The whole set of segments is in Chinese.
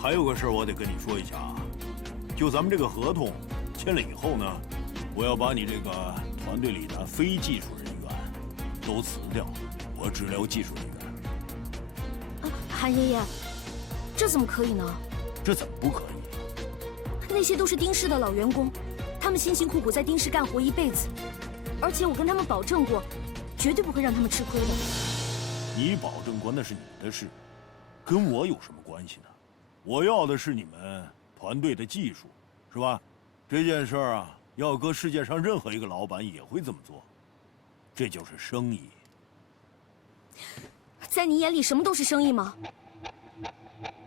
还有个事儿我得跟你说一下啊，就咱们这个合同签了以后呢，我要把你这个团队里的非技术人员都辞掉，我只留技术人员。韩爷爷，这怎么可以呢？这怎么不可以？那些都是丁氏的老员工，他们辛辛苦苦在丁氏干活一辈子，而且我跟他们保证过，绝对不会让他们吃亏的。你保证过那是你的事，跟我有什么关系呢？我要的是你们团队的技术，是吧？这件事儿啊，要搁世界上任何一个老板也会这么做，这就是生意。在你眼里，什么都是生意吗？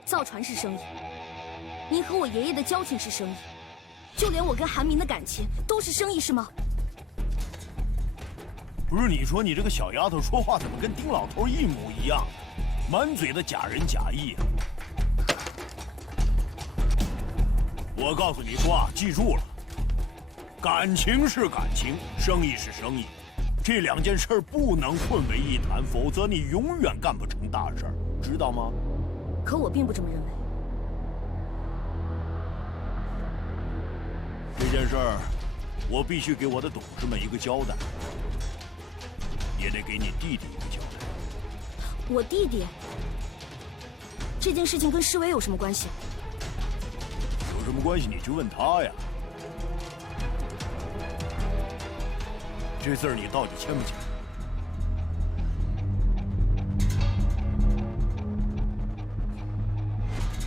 造船是生意，您和我爷爷的交情是生意，就连我跟韩明的感情都是生意，是吗？不是，你说你这个小丫头说话怎么跟丁老头一模一样，满嘴的假仁假义啊！我告诉你说啊，记住了，感情是感情，生意是生意，这两件事不能混为一谈，否则你永远干不成大事儿，知道吗？可我并不这么认为。这件事儿，我必须给我的董事们一个交代，也得给你弟弟一个交代。我弟弟？这件事情跟施伟有什么关系？有什么关系你去问他呀。这字儿你到底签不签？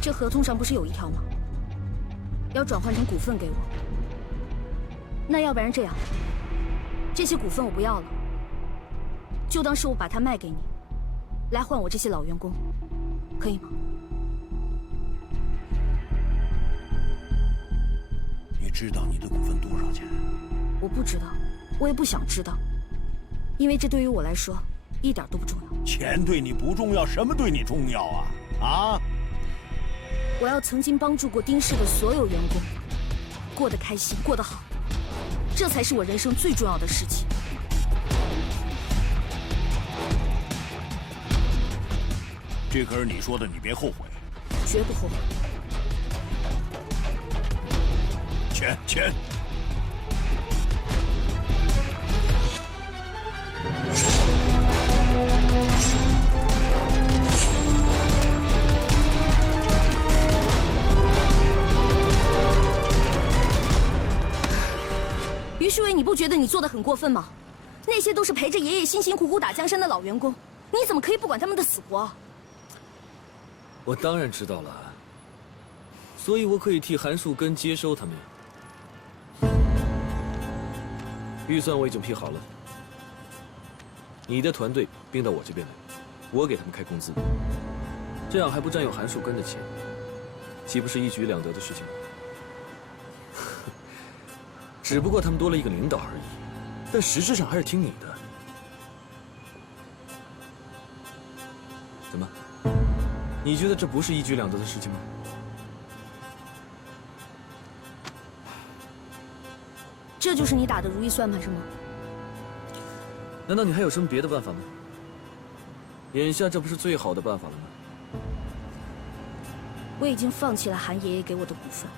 这合同上不是有一条吗？要转换成股份给我。那要不然这样，这些股份我不要了，就当是我把它卖给你，来换我这些老员工，可以吗？你知道你的股份多少钱？我不知道，我也不想知道，因为这对于我来说一点都不重要。钱对你不重要，什么对你重要啊？啊？我要曾经帮助过丁氏的所有员工过得开心，过得好，这才是我人生最重要的事情。这可是你说的，你别后悔。绝不后悔。钱。于世伟，你不觉得你做的很过分吗？那些都是陪着爷爷辛辛苦苦打江山的老员工，你怎么可以不管他们的死活？我当然知道了，所以我可以替韩树根接收他们。预算我已经批好了，你的团队并到我这边来，我给他们开工资，这样还不占用韩树根的钱，岂不是一举两得的事情吗？只不过他们多了一个领导而已，但实质上还是听你的。怎么？你觉得这不是一举两得的事情吗？这就是你打的如意算盘是吗？难道你还有什么别的办法吗？眼下这不是最好的办法了吗？我已经放弃了韩爷爷给我的股份。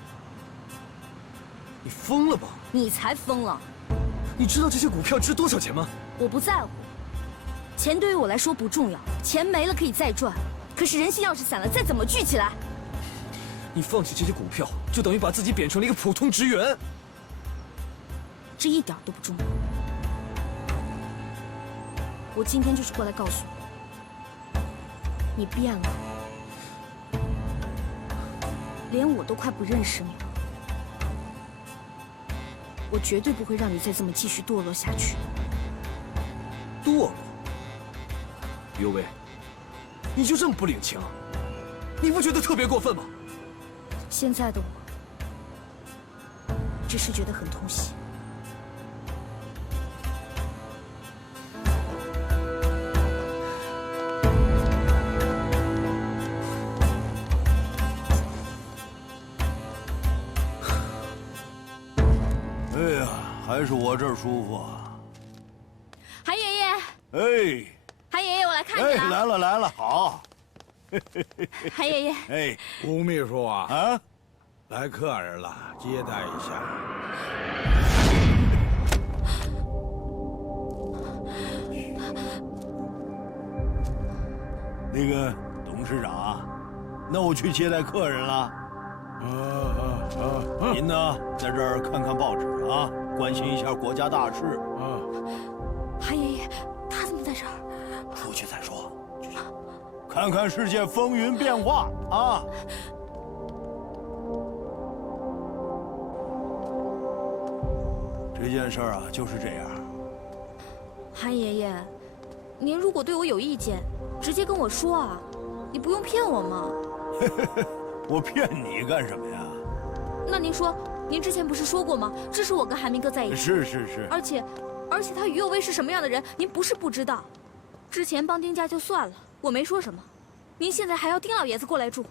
你疯了吧？你才疯了！你知道这些股票值多少钱吗？我不在乎，钱对于我来说不重要，钱没了可以再赚，可是人心要是散了，再怎么聚起来？你放弃这些股票，就等于把自己贬成了一个普通职员。这一点都不重要。我今天就是过来告诉你，你变了，连我都快不认识你了。我绝对不会让你再这么继续堕落下去。堕落？尤为，你就这么不领情？你不觉得特别过分吗？现在的我，只是觉得很痛惜。哎呀，还是我这儿舒服啊！韩爷爷，哎，韩爷爷，我来看你了。来了，好。韩爷爷，哎，吴秘书啊，啊，来客人了，接待一下。那个董事长，那我去接待客人了。您呢，在这儿看看报纸啊，关心一下国家大事。韩爷爷，他怎么在这儿？出去再说，看看世界风云变化啊！这件事儿啊，就是这样。韩爷爷，您如果对我有意见，直接跟我说啊，你不用骗我嘛。我骗你干什么呀？那您说，您之前不是说过吗？支持我跟韩明哥在一起。是。而且他于有为是什么样的人，您不是不知道。之前帮丁家就算了，我没说什么，您现在还要丁老爷子过来住，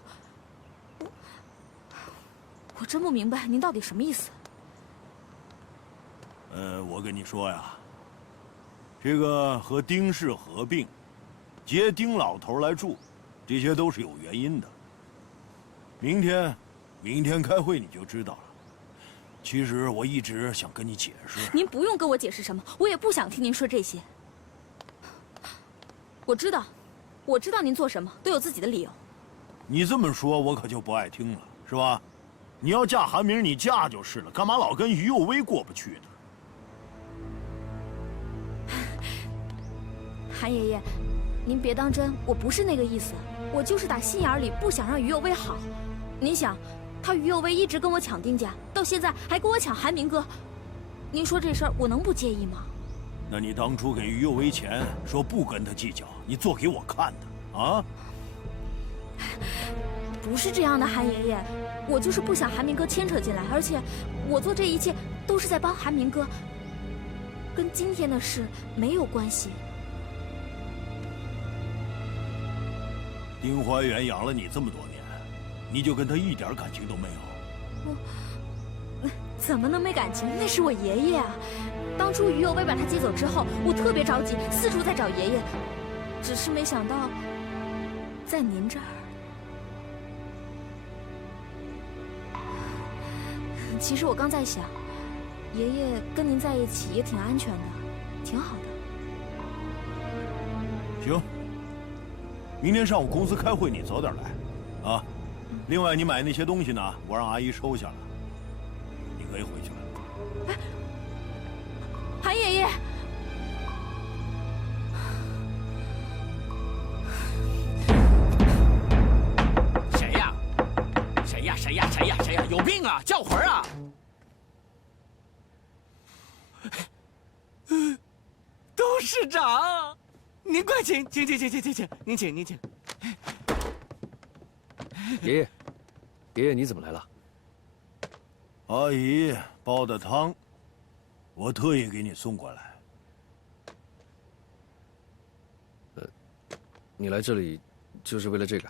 我真不明白您到底什么意思。我跟你说呀，这个和丁氏合并，接丁老头来住，这些都是有原因的。明天开会你就知道了。其实我一直想跟你解释。您不用跟我解释什么，我也不想听您说这些。我知道您做什么都有自己的理由。你这么说，我可就不爱听了，是吧？你要嫁韩明，你嫁就是了，干嘛老跟于有为过不去的？韩爷爷，您别当真，我不是那个意思，我就是打心眼里不想让于有为好。您想，他于有为一直跟我抢丁家，到现在还跟我抢韩明哥，您说这事儿我能不介意吗？那你当初给于有为钱，说不跟他计较，你做给我看的啊？不是这样的，韩爷爷，我就是不想韩明哥牵扯进来，而且我做这一切都是在帮韩明哥，跟今天的事没有关系。丁怀远养了你这么多年，你就跟他一点感情都没有？怎么能没感情？那是我爷爷啊！当初于有为把他接走之后，我特别着急，四处在找爷爷，只是没想到，在您这儿。其实我刚在想，爷爷跟您在一起也挺安全的，挺好的。行，明天上午公司开会，你早点来，啊。另外，你买那些东西呢，我让阿姨收下了，你可以回去了。哎，韩爷爷，谁呀？谁呀？谁呀？谁呀？谁呀？有病啊！叫魂啊！董事长，您快请，您请。爷爷你怎么来了？阿姨煲的汤，我特意给你送过来。你来这里就是为了这个？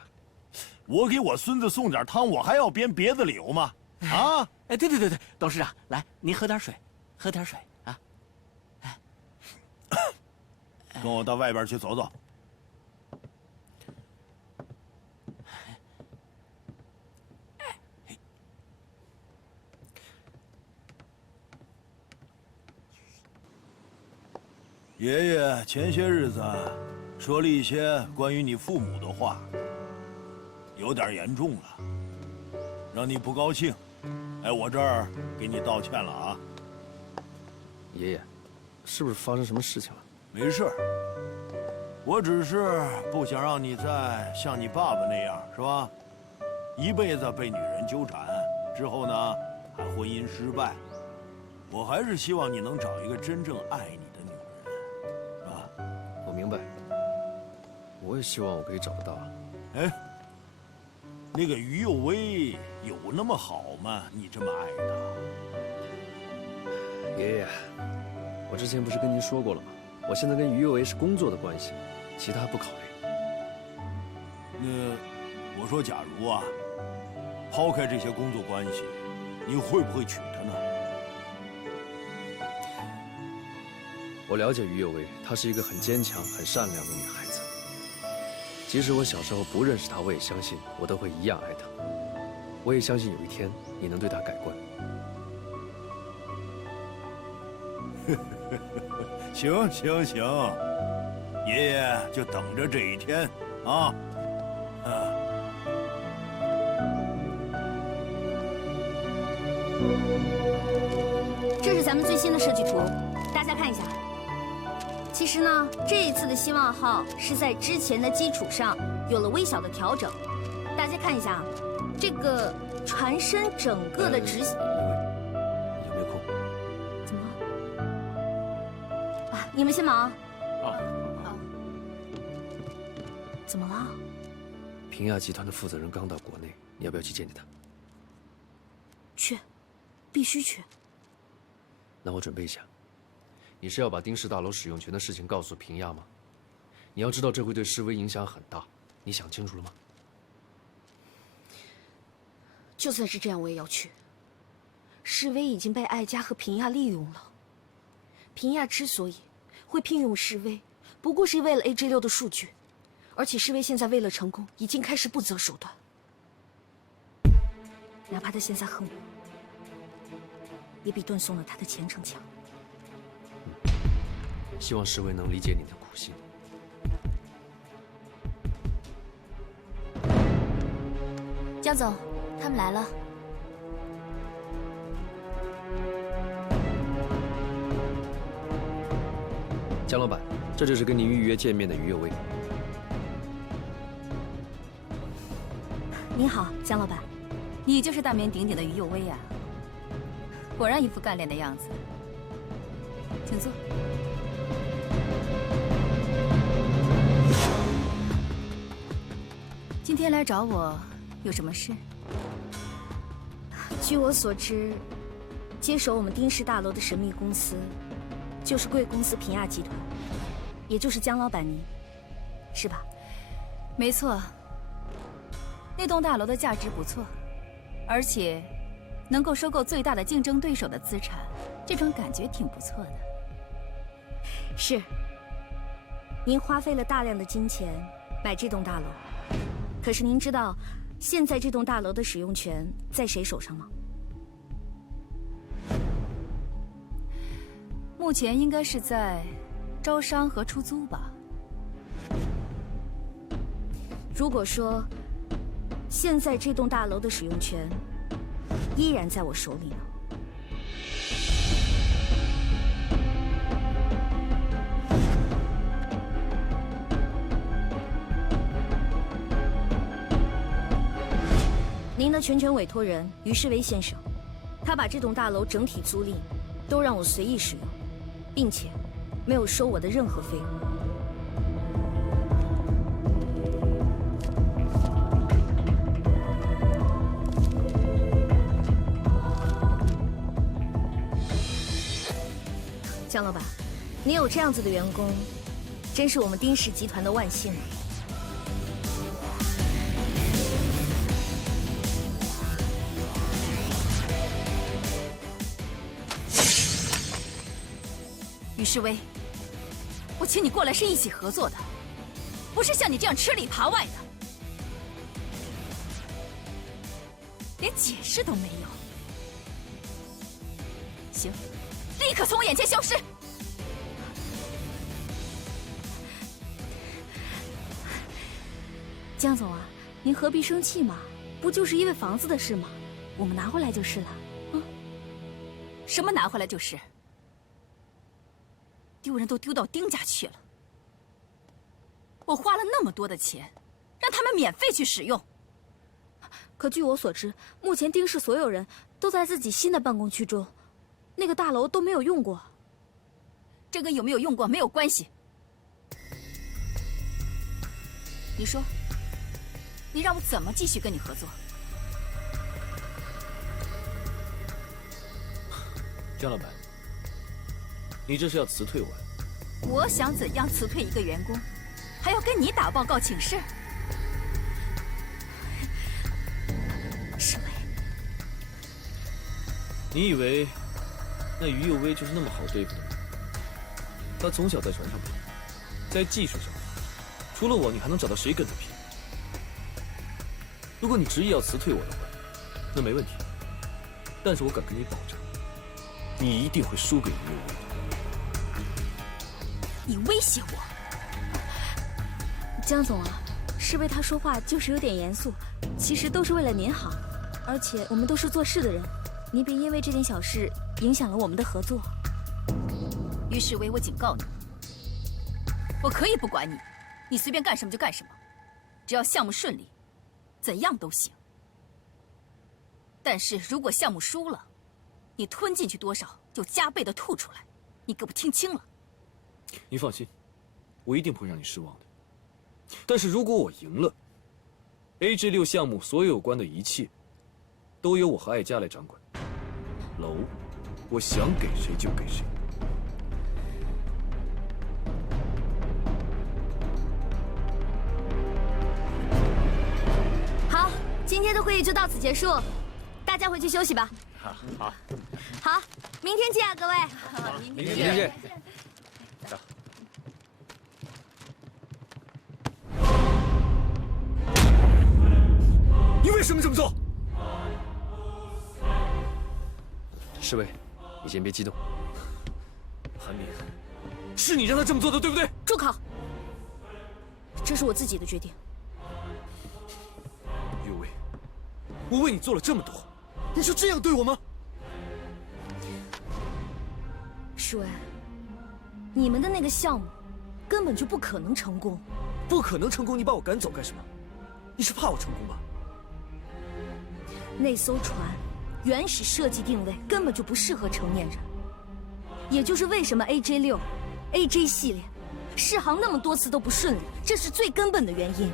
我给我孙子送点汤，我还要编别的理由吗？啊？哎，对，董事长，来，您喝点水啊。跟我到外边去走走。爷爷前些日子说了一些关于你父母的话，有点严重了，让你不高兴。哎，我这儿给你道歉了啊。爷爷，是不是发生什么事情了？没事，我只是不想让你再像你爸爸那样，是吧？一辈子被女人纠缠，之后呢还婚姻失败。我还是希望你能找一个真正爱你的女人，是吧？我明白，我也希望我可以找得到。哎，那个于有为有那么好吗？你这么爱他？爷爷，我之前不是跟您说过了吗？我现在跟于有为是工作的关系，其他不考虑。那我说，假如啊，抛开这些工作关系，你会不会娶她呢？我了解于有为，她是一个很坚强、很善良的女孩子。即使我小时候不认识他，我也相信我都会一样爱他。我也相信有一天你能对他改观。行行行，爷爷就等着这一天啊！这是咱们最新的设计图，大家看一下。其实呢，这一次的希望号是在之前的基础上有了微小的调整。大家看一下，这个船身整个的直线，有没有空？怎么了？啊，你们先忙。怎么了？平亚集团的负责人刚到国内，你要不要去见见他？去，必须去。那我准备一下。你是要把丁氏大楼使用权的事情告诉平亚吗？你要知道这会对施威影响很大，你想清楚了吗？就算是这样，我也要去。施威已经被艾佳和平亚利用了。平亚之所以会聘用施威，不过是为了 AG6的数据，而且施威现在为了成功，已经开始不择手段。哪怕他现在恨我，也比断送了他的前程强。希望施威能理解你的苦心。江总，他们来了。江老板，这就是跟您预约见面的于有为。您好，江老板。你就是大名鼎鼎的于有为呀，果然一副干练的样子。请坐。今天来找我有什么事？据我所知，接手我们丁氏大楼的神秘公司，就是贵公司平亚集团，也就是江老板您，是吧？没错。那栋大楼的价值不错，而且能够收购最大的竞争对手的资产，这种感觉挺不错的。是。您花费了大量的金钱买这栋大楼，可是您知道，现在这栋大楼的使用权在谁手上吗？目前应该是在招商和出租吧。如果说现在这栋大楼的使用权依然在我手里呢？您的全权委托人于世维先生，他把这栋大楼整体租赁都让我随意使用，并且没有收我的任何费用。江老板，您有这样子的员工，真是我们丁氏集团的万幸啊！于世威，我请你过来是一起合作的，不是像你这样吃里扒外的，连解释都没有。行，立刻从我眼前消失！江总啊，您何必生气嘛？不就是因为房子的事吗？我们拿回来就是了。什么拿回来就是？丢人都丢到丁家去了。我花了那么多的钱，让他们免费去使用。可据我所知，目前丁氏所有人都在自己新的办公区中，那个大楼都没有用过。这跟有没有用过没有关系。你说，你让我怎么继续跟你合作？江老板，你这是要辞退我？我想怎样辞退一个员工，还要跟你打报告请示？世伟，你以为那于有为就是那么好对付的吗？他从小在船上跑，在技术上除了我，你还能找到谁跟他拼？如果你执意要辞退我的话，那没问题。但是我敢跟你保证，你一定会输给于右卫的。你威胁我？江总啊，侍卫他说话就是有点严肃，其实都是为了您好，而且我们都是做事的人，您别因为这点小事影响了我们的合作。于世威，我警告你，我可以不管你，你随便干什么就干什么，只要项目顺利，怎样都行。但是如果项目输了，你吞进去多少就加倍的吐出来，你给我听清了。你放心，我一定不会让你失望的。但是如果我赢了 ，AG6项目所有关的一切，都由我和艾佳来掌管。楼，我想给谁就给谁。好，今天的会议就到此结束，大家回去休息吧。好，明天见啊，各位。明天见。走。你为什么这么做？侍卫，你先别激动。韩明，是你让他这么做的，对不对？住口！这是我自己的决定。岳薇，我为你做了这么多，你就这样对我吗？侍卫，你们的那个项目根本就不可能成功。不可能成功，你把我赶走干什么？你是怕我成功吧？那艘船原始设计定位根本就不适合成年人，也就是为什么 AJ6、AJ 系列试航那么多次都不顺利，这是最根本的原因。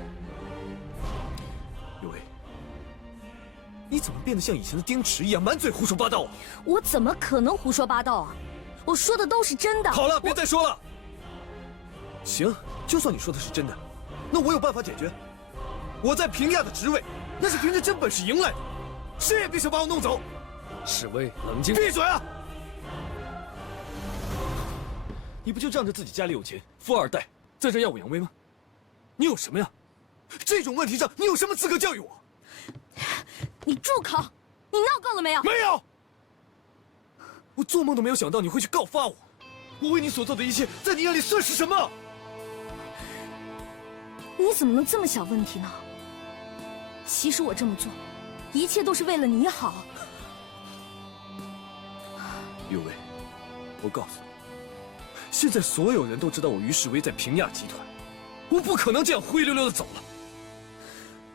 岳薇，你怎么变得像以前的丁池一样满嘴胡说八道啊？我怎么可能胡说八道啊？我说的都是真的。好了，别再说了。行，就算你说的是真的，那我有办法解决。我在平亚的职位，那是凭着真本事赢来的，谁也别想把我弄走。侍卫，冷静。闭嘴啊！你不就仗着自己家里有钱，富二代，在这耀武扬威吗？你有什么呀？这种问题上，你有什么资格教育我？你住口！你闹够了没有？没有。我做梦都没有想到你会去告发我。我为你所做的一切，在你眼里算是什么？你怎么能这么小问题呢？其实我这么做，一切都是为了你好。岳薇，我告诉你，现在所有人都知道我于世威在平亚集团，我不可能这样灰溜溜的走了。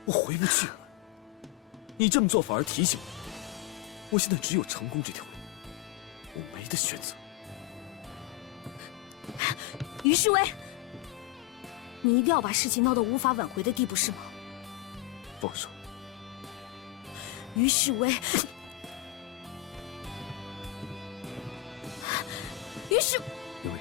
我回不去了。你这么做反而提醒我，我现在只有成功这条路，我没得选择。于世威，你一定要把事情闹到无法挽回的地步是吗？放手。于世威，于世，岳薇，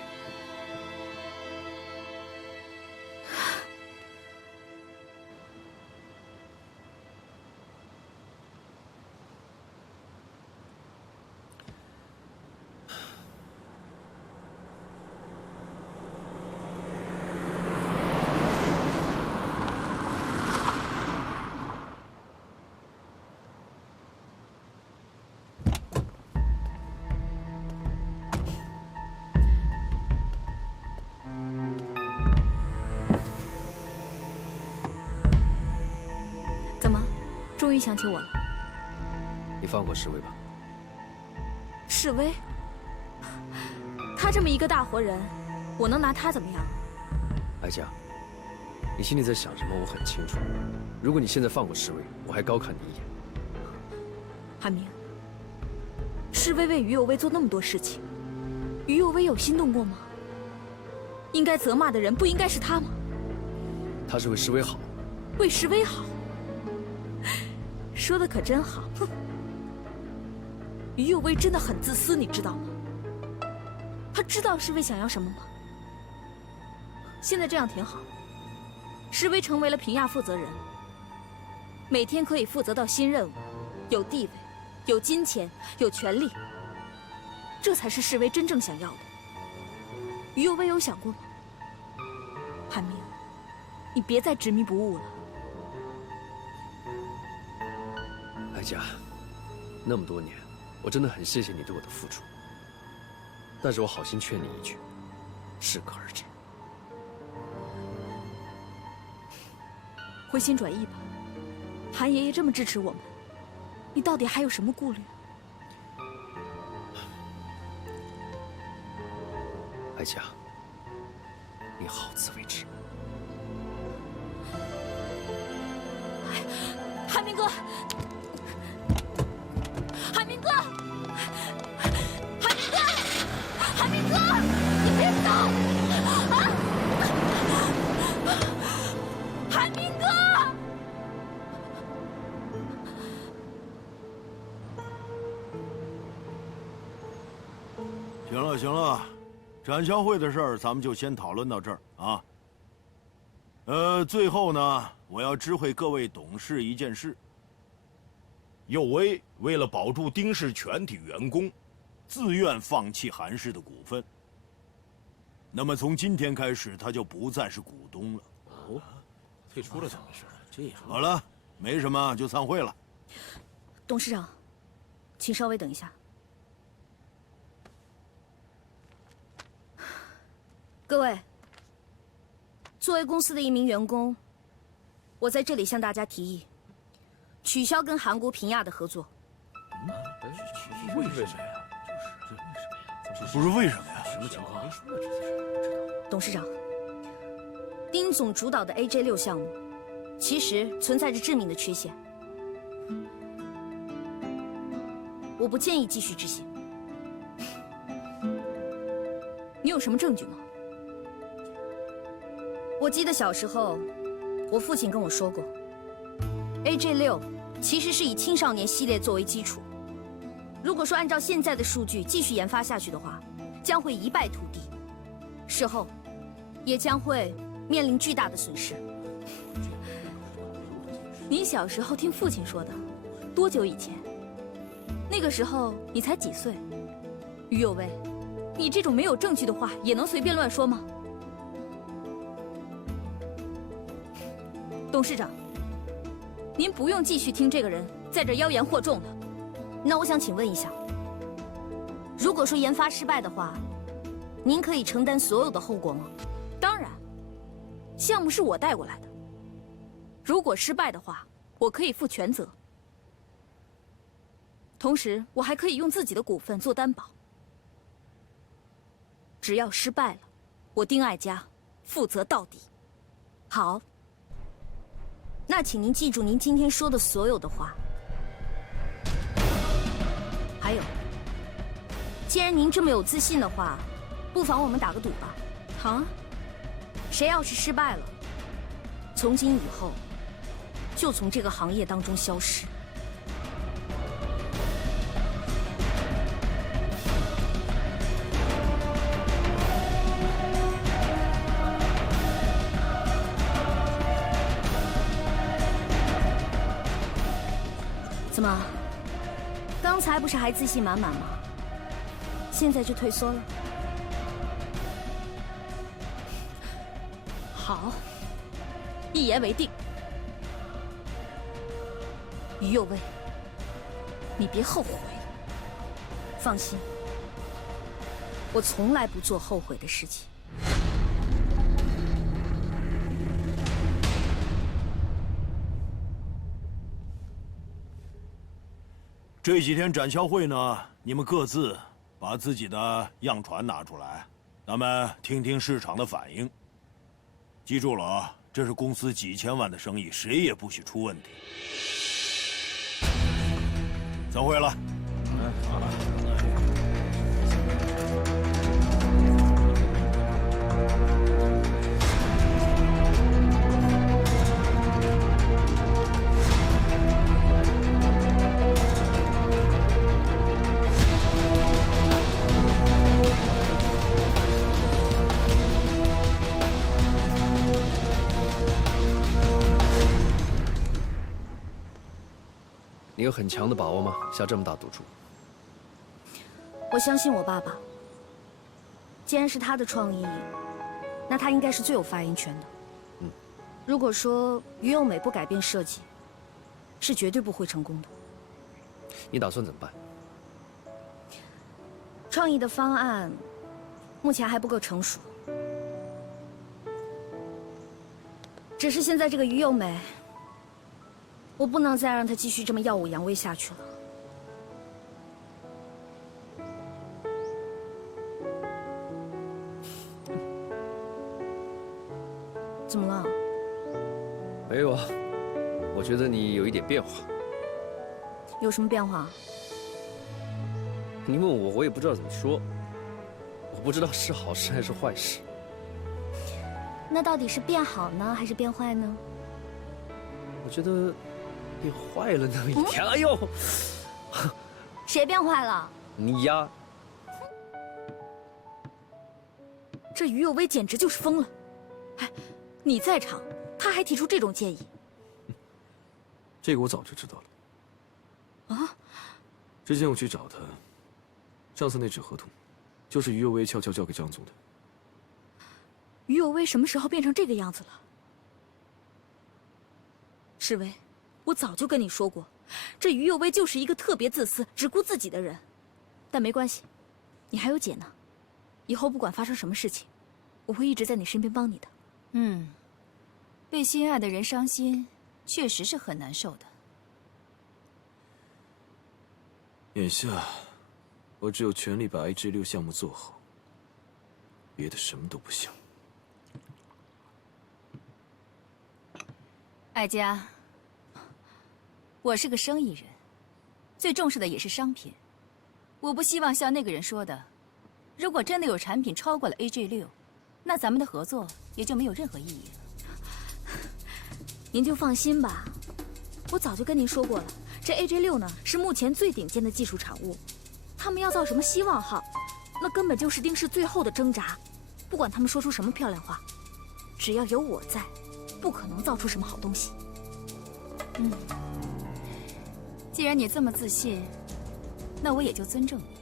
怎么，终于想起我了？你放过侍卫吧。世威，他这么一个大活人，我能拿他怎么样？艾佳，你心里在想什么，我很清楚。如果你现在放过侍卫，我还高看你一眼。韩明，世威为于右威做那么多事情，于右威有心动过吗？应该责骂的人不应该是他吗？他是为侍卫好。为世威好，说的可真好。哼，于右威真的很自私，你知道吗？他知道世威想要什么吗？现在这样挺好，世威成为了平亚负责人，每天可以负责到新任务，有地位，有金钱，有权利，这才是世威真正想要的。于右威有想过吗？韩明，你别再执迷不悟了。哀家，那么多年，我真的很谢谢你对我的付出。但是我好心劝你一句，适可而止。回心转意吧，韩爷爷这么支持我们，你到底还有什么顾虑？哀家，你好自为之。韩明哥，韩明哥，韩明哥，韩明哥，你别走！啊！韩明哥！行了行了，展销会的事儿咱们就先讨论到这儿啊。最后呢，我要知会各位董事一件事。佑威为了保住丁氏全体员工，自愿放弃韩氏的股份。那么从今天开始，他就不再是股东了。哦，退出了怎么回事？这样。好了，没什么，就散会了。董事长，请稍微等一下。各位，作为公司的一名员工，我在这里向大家提议，取消跟韩国平亚的合作。为什么呀？不是为什么呀？什么情况？董事长，丁总主导的 AJ6项目，其实存在着致命的缺陷，我不建议继续执行。你有什么证据吗？我记得小时候，我父亲跟我说过 ，AJ6其实是以青少年系列作为基础。如果说按照现在的数据继续研发下去的话，将会一败涂地，事后也将会面临巨大的损失。你小时候听父亲说的，多久以前？那个时候你才几岁？于有为，你这种没有证据的话也能随便乱说吗？董事长，您不用继续听这个人在这妖言惑众了。那我想请问一下，如果说研发失败的话，您可以承担所有的后果吗？当然，项目是我带过来的，如果失败的话，我可以负全责。同时，我还可以用自己的股份做担保。只要失败了，我丁爱家负责到底。好。那请您记住您今天说的所有的话。还有，既然您这么有自信的话，不妨我们打个赌吧。啊？谁要是失败了，从今以后就从这个行业当中消失。怎么？刚才不是还自信满满吗？现在就退缩了？好，一言为定。于右卫，你别后悔。放心，我从来不做后悔的事情。这几天展销会呢，你们各自把自己的样船拿出来，咱们听听市场的反应。记住了啊，这是公司几千万的生意，谁也不许出问题。散会了。好了。你有很强的把握吗？下这么大赌注？我相信我爸爸。既然是他的创意，那他应该是最有发言权的。如果说于幼美不改变设计，是绝对不会成功的。你打算怎么办？创意的方案目前还不够成熟，只是现在这个于幼美，我不能再让她继续这么耀武扬威下去了。怎么了？没有啊，我觉得你有一点变化。有什么变化？你问我，我也不知道怎么说。我不知道是好事还是坏事。那到底是变好呢，还是变坏呢？我觉得变坏了那么一点。哎呦，谁变坏了？你呀！这于有为简直就是疯了！哎，你在场，他还提出这种建议。这个我早就知道了。啊？之前我去找他，上次那纸合同，就是于有为悄悄交给张总的。于有为什么时候变成这个样子了？世威，我早就跟你说过，这于有为就是一个特别自私、只顾自己的人。但没关系，你还有姐呢，以后不管发生什么事情，我会一直在你身边帮你的。嗯，被心爱的人伤心，确实是很难受的。眼下，我只有全力把 AG6项目做好，别的什么都不想。艾佳，我是个生意人，最重视的也是商品。我不希望像那个人说的，如果真的有产品超过了 AG6，那咱们的合作也就没有任何意义了。您就放心吧，我早就跟您说过了，这 AG6呢是目前最顶尖的技术产物，他们要造什么希望号，那根本就是丁氏最后的挣扎。不管他们说出什么漂亮话，只要有我在，不可能造出什么好东西。嗯，既然你这么自信，那我也就尊重你。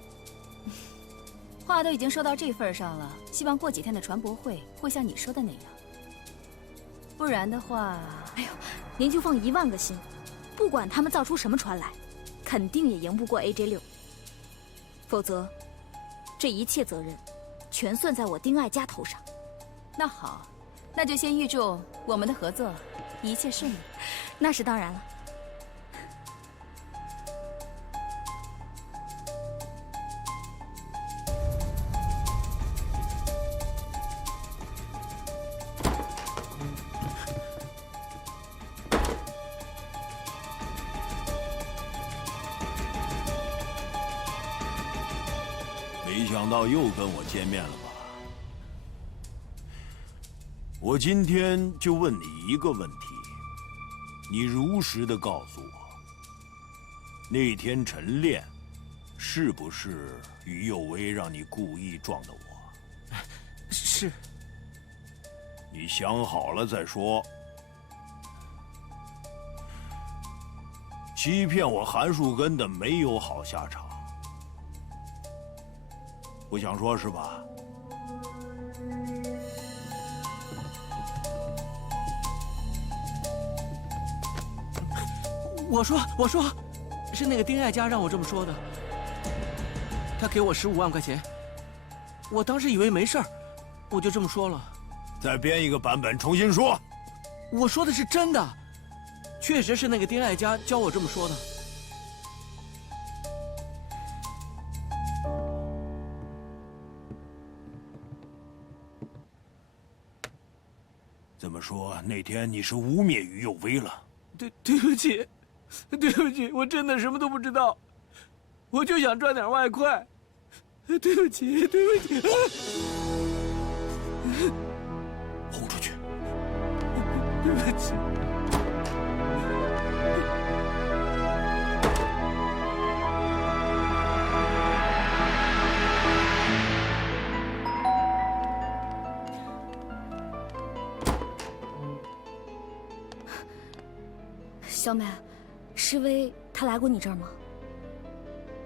话都已经说到这份上了，希望过几天的传播会会像你说的那样。不然的话，哎呦，您就放10000个心，不管他们造出什么船来，肯定也赢不过 AG6。否则，这一切责任全算在我丁爱佳头上。那好，那就先预祝我们的合作一切顺利。那是当然了。没想到又跟我见面了吧？我今天就问你一个问题，你如实的告诉我，那天晨练是不是于有为让你故意撞的我？是。你想好了再说。欺骗我韩树根的没有好下场。不想说是吧？我说，是那个丁爱佳让我这么说的。他给我15万块钱，我当时以为没事儿，我就这么说了。再编一个版本重新说。我说的是真的，确实是那个丁爱佳教我这么说的。这么说，那天你是污蔑于有为了？对不起，对不起，我真的什么都不知道，我就想赚点外快。对不起，对不起。轰出去！对不起。小美，施威他来过你这儿吗？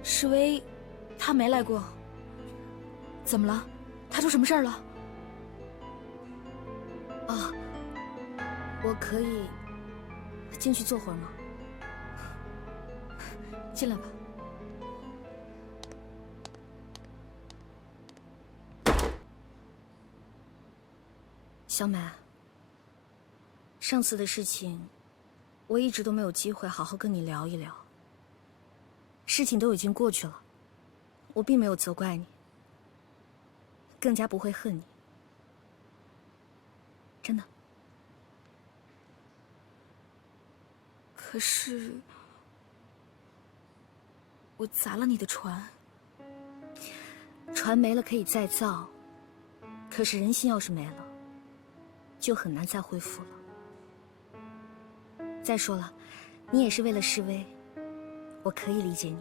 施威，他没来过。怎么了？他出什么事儿了？啊，我可以进去坐会儿吗？进来吧。小美，上次的事情，我一直都没有机会好好跟你聊一聊。事情都已经过去了，我并没有责怪你，更加不会恨你。真的。可是，我砸了你的船。船没了可以再造，可是人心要是没了，就很难再恢复了。再说了，你也是为了示威，我可以理解你。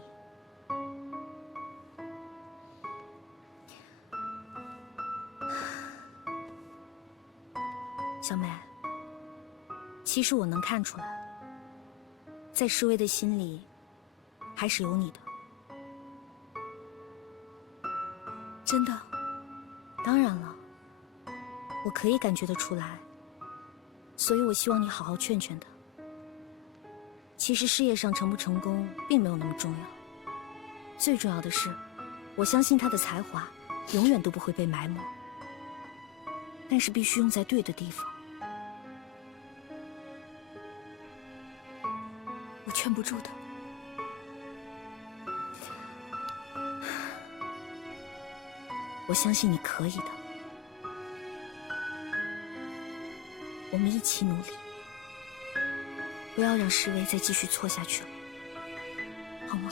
小美，其实我能看出来，在示威的心里，还是有你的。真的？当然了，我可以感觉得出来，所以我希望你好好劝劝他。其实事业上成不成功并没有那么重要，最重要的是，我相信他的才华永远都不会被埋没，但是必须用在对的地方。我劝不住的。我相信你可以的，我们一起努力，不要让示威再继续错下去了，好吗？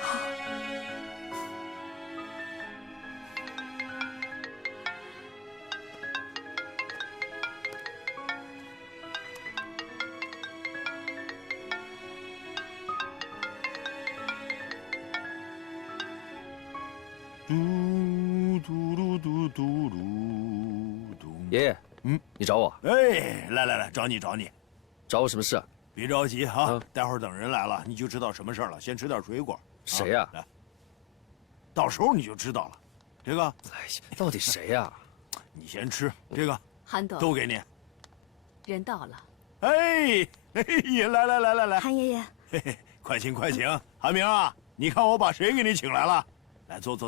好。爷爷，你找我？哎，来，找你。找我什么事啊？别着急啊，待会儿等人来了你就知道什么事了。先吃点水果。谁呀？来，到时候你就知道了。这个，哎，到底谁呀？你先吃这个，韩董，都给你。人到了。哎，来，韩爷爷，嘿嘿，快请。韩明啊，你看我把谁给你请来了？来，坐。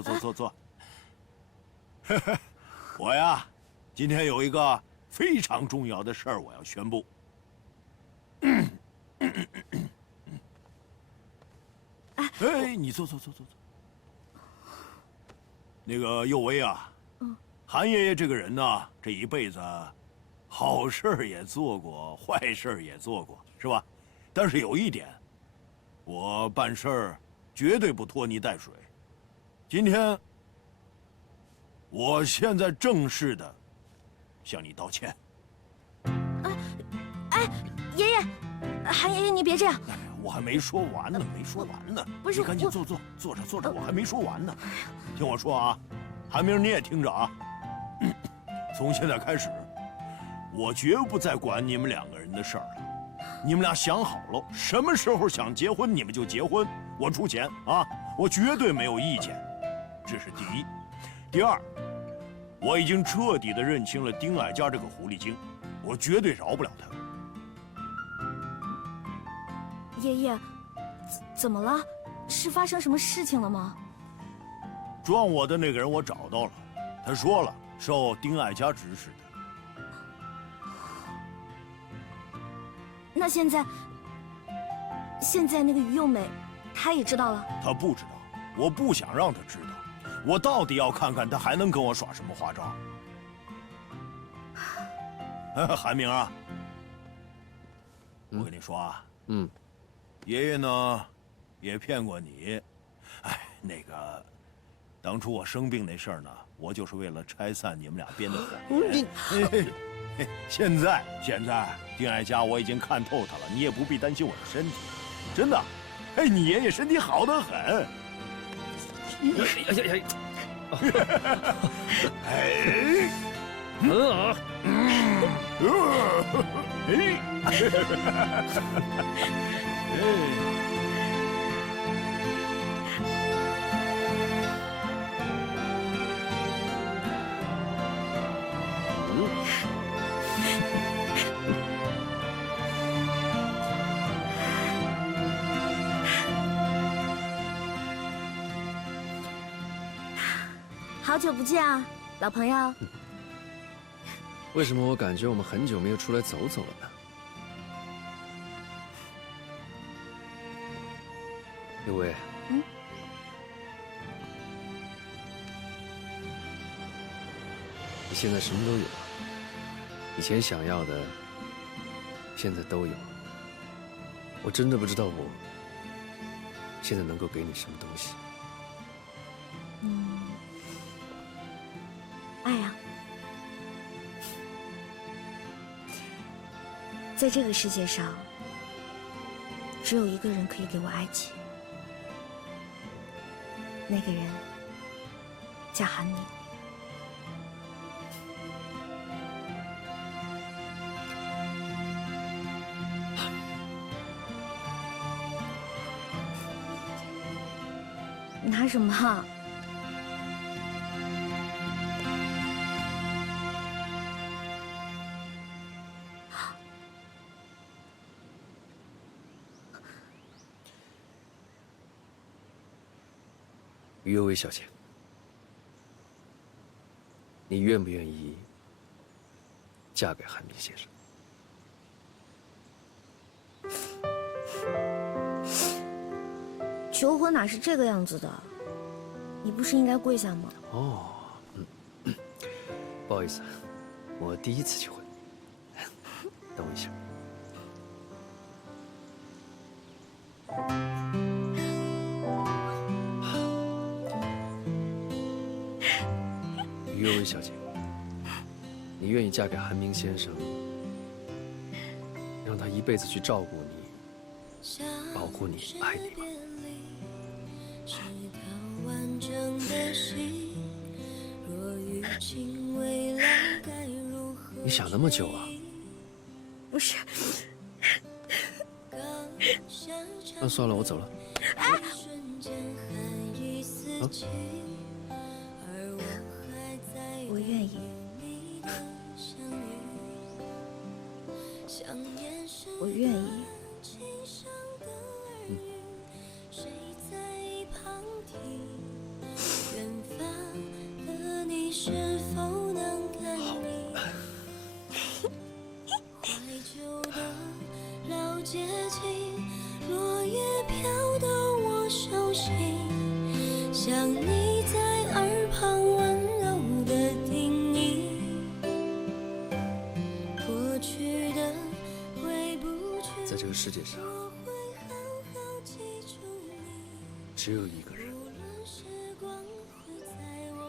我呀，今天有一个非常重要的事儿，我要宣布。哎，你坐。那个佑威啊，韩爷爷这个人呢，这一辈子，好事儿也做过，坏事儿也做过，是吧？但是有一点，我办事儿绝对不拖泥带水。今天，我现在正式的向你道歉。爷爷，韩爷爷，你别这样。哎，我还没说完呢。不是，你赶紧坐着，我还没说完呢。听我说啊，韩明你也听着啊。从现在开始，我绝不再管你们两个人的事儿了。你们俩想好了，什么时候想结婚你们就结婚，我出钱啊，我绝对没有意见。这是第一。第二，我已经彻底的认清了丁爱家这个狐狸精，我绝对饶不了他。爷爷，怎么了？是发生什么事情了吗？撞我的那个人我找到了，他说了，受丁爱家指使的。那现在那个于幼美，她也知道了？他不知道，我不想让他知道。我到底要看看他还能跟我耍什么花招。韩明啊，我跟你说啊，爷爷呢，也骗过你。哎，那个，当初我生病那事儿呢，我就是为了拆散你们俩编的谎言。现在，丁爱家我已经看透他了，你也不必担心我的身体，真的。哎，你爷爷身体好得很。哎，好久不见啊，老朋友。为什么我感觉我们很久没有出来走走了呢？刘薇，你现在什么都有了，以前想要的，现在都有。我真的不知道我现在能够给你什么东西。爱啊，在这个世界上，只有一个人可以给我爱情，那个人叫韩明。拿什么？于有为小姐，你愿不愿意嫁给韩明先生？求婚哪是这个样子的？你不是应该跪下吗？哦，不好意思，我第一次求婚。等我一下。于有为小姐，你愿意嫁给韩明先生，让他一辈子去照顾你、保护你、爱你吗？你想那么久啊？不是，那算了，我走了。啊？我愿意。我愿意。像你在耳旁温柔的叮咛，过去的回不去。在这个世界上，只有一个人，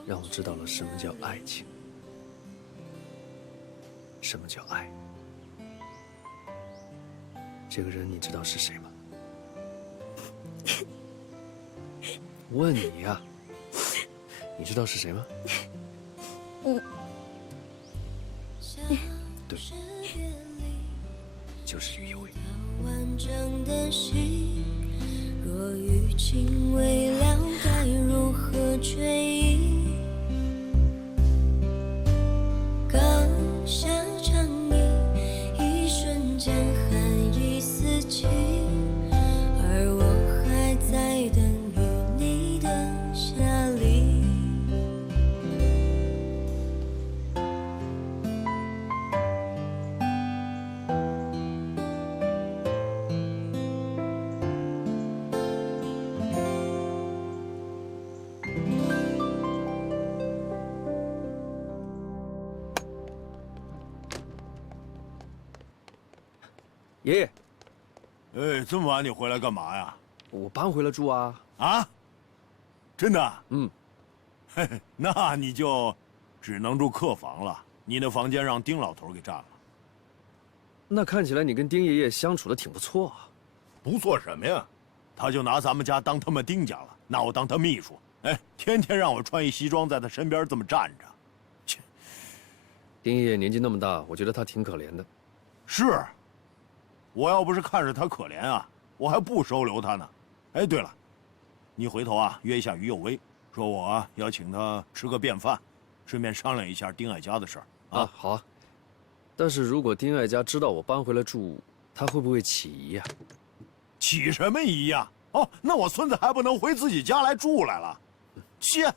让我知道了什么叫爱情，什么叫爱。这个人你知道是谁吗？问你呀，你知道是谁吗？对，就是于有为。完整的心，若余情未了，该如何追忆？刚下长椅，一瞬间寒意四起，而我还在等。爷爷，哎，这么晚你回来干嘛呀？我搬回来住啊。啊？真的？嗯。嘿嘿，那你就只能住客房了。你的房间让丁老头给占了。那看起来你跟丁爷爷相处的挺不错啊。不错什么呀？他就拿咱们家当他们丁家了，拿我当他秘书。哎，天天让我穿一西装在他身边这么站着。切！丁爷爷年纪那么大，我觉得他挺可怜的。是。我要不是看着他可怜啊，我还不收留他呢。哎，对了，你回头啊约一下于有为，说我要请他吃个便饭，顺便商量一下丁爱家的事儿啊。好啊。但是如果丁爱家知道我搬回来住，他会不会起疑呀？起什么疑呀？哦，那我孙子还不能回自己家来住来了？切！